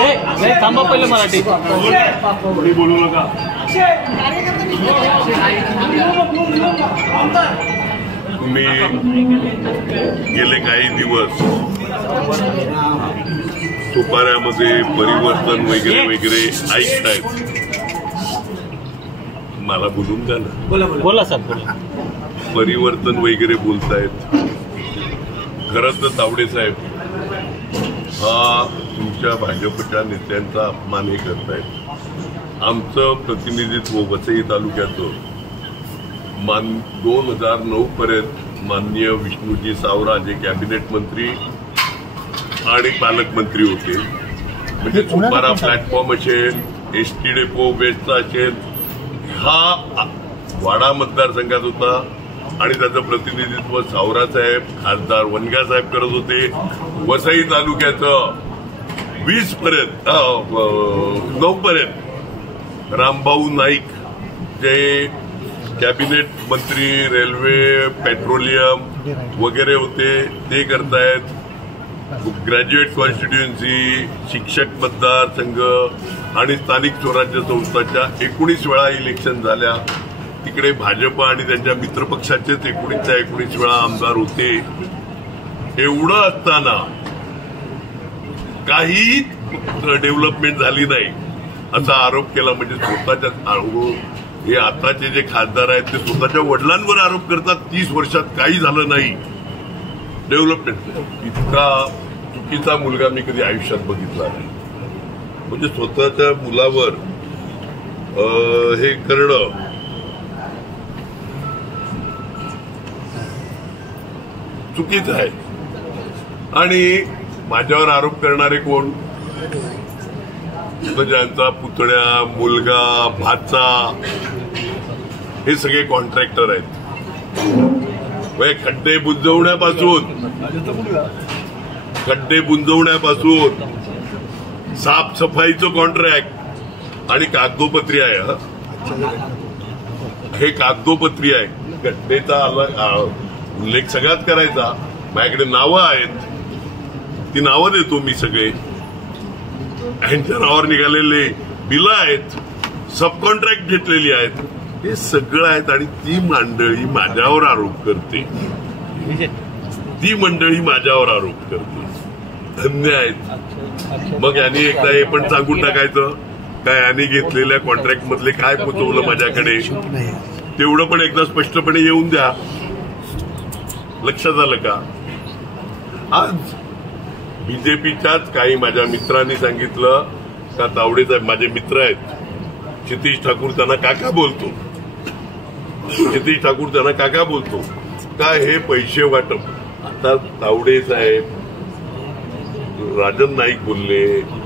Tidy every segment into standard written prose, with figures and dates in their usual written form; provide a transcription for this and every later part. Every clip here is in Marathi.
थांबा पहिले मराठी बोलू नका। तुम्ही गेले काही दिवस सुपाऱ्यामध्ये परिवर्तन वगैरे वगैरे ऐकतायत, मला बोलून द्या ना। बोला साहेब, बोला। परिवर्तन वगैरे बोलतायत। खरं तर तावडे साहेब हा तुमच्या भाजपच्या नेत्यांचा अपमान हे करतायत। आमचं प्रतिनिधित्व वसई तालुक्याचं 2009 पर्यंत माननीय विष्णुजी सावरा जे कॅबिनेट मंत्री आणि पालकमंत्री होते, म्हणजे सुपारा प्लॅटफॉर्म असेल, एसटी डेपो वेस्टचा असेल, हा वाडा मतदारसंघात होता आणि त्याचं प्रतिनिधित्व सावरा साहेब, खासदार वनगा साहेब करत होते। वसई तालुक्याचं 20 पर्यंत 9 पर्यंत रामभाऊ नाईक जे कॅबिनेट मंत्री, रेल्वे, पेट्रोलियम वगैरे होते ते करतायत। ग्रॅज्युएट कॉन्स्टिट्युएन्सी, शिक्षक मतदारसंघ आणि स्थानिक स्वराज्य संस्थांच्या 19 वेळा इलेक्शन झाल्या। तिकडे भाजप आणि त्यांच्या मित्रपक्षाचेच 19 वेळा आमदार होते। एवढं असताना काही डेव्हलपमेंट झाली नाही असा आरोप केला, म्हणजे स्वतःच्या हे आताचे जे खासदार आहेत ते स्वतःच्या वडिलांवर आरोप करतात 30 वर्षात काही झालं नाही डेव्हलपमेंट। इतका चुकीचा मुलगा मी कधी आयुष्यात बघितला नाही। म्हणजे स्वतःच्या मुलावर हे करणं चुकीचं आहे। आणि माझ्यावर आरोप करणारे कोण? ज्यांचा पुतण्या, मुलगा, भाचा हे सगळे कॉन्ट्रॅक्टर आहेत। खड्डे बुंजवण्यापासून साफसफाईचं कॉन्ट्रॅक्ट आणि कागदोपत्री आहे। हे कागदोपत्री आहे, घटनेचा उल्लेख सगळ्यात करायचा। माझ्याकडे नावं आहेत, ती नावं देतो मी सगळे। यांच्या नावावर निघालेले बिलं आहेत, सब कॉन्ट्रॅक्ट घेतलेली आहेत, हे सगळं आहेत। आणि ती मंडळी माझ्यावर आरोप करते, धन्य आहेत। मग यांनी एकदा हे पण सांगून टाकायचं का यांनी घेतलेल्या कॉन्ट्रॅक्ट मधले काय पोचवलं माझ्याकडे, तेवढं पण एकदा स्पष्टपणे येऊन द्या। लक्षात आलं का? आज बीजेपीच्याच काही माझ्या मित्रांनी सांगितलं का तावडे साहेब माझे मित्र आहेत, क्षितिज ठाकूर त्यांना काका बोलतो, का हे पैसे वाटप। आता तावडे साहेब, राजन नाईक बोलले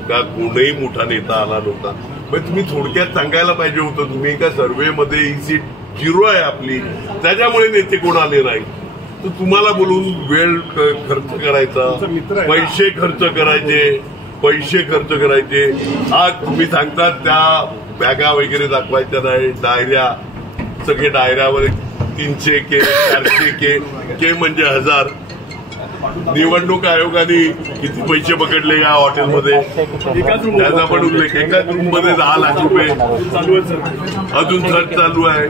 का कोणीही मोठा नेता आला नव्हता, पण तुम्ही थोडक्यात सांगायला पाहिजे होतं। तुम्ही का सर्व्हेमध्ये ही सीट 0 आहे आपली, त्याच्यामुळे नेते कोण आले नाही, तर तुम्हाला बोलून वेळ खर्च करायचा, पैसे खर्च करायचे। आज तुम्ही सांगतात त्या बॅगा वगैरे दाखवायच्या नाही, डायऱ्या, सगळे डायऱ्यावर 300 के 400 के म्हणजे 1000। निवडणूक आयोगाने किती पैसे पकडले या हॉटेलमध्ये, त्याचा पण उल्लेख। एकाच रूममध्ये 10 लाख रुपये अजून खर्च चालू आहे।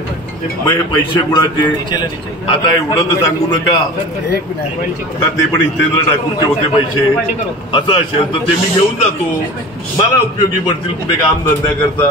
मग हे पैसे कुणाचे? आता एवढं तर सांगू नका का ते पण हितेंद्र ठाकूरचे होते पैसे, असं असेल तर ते मी घेऊन जातो, मला उपयोगी पडतील कुठे काम धंद्या करता।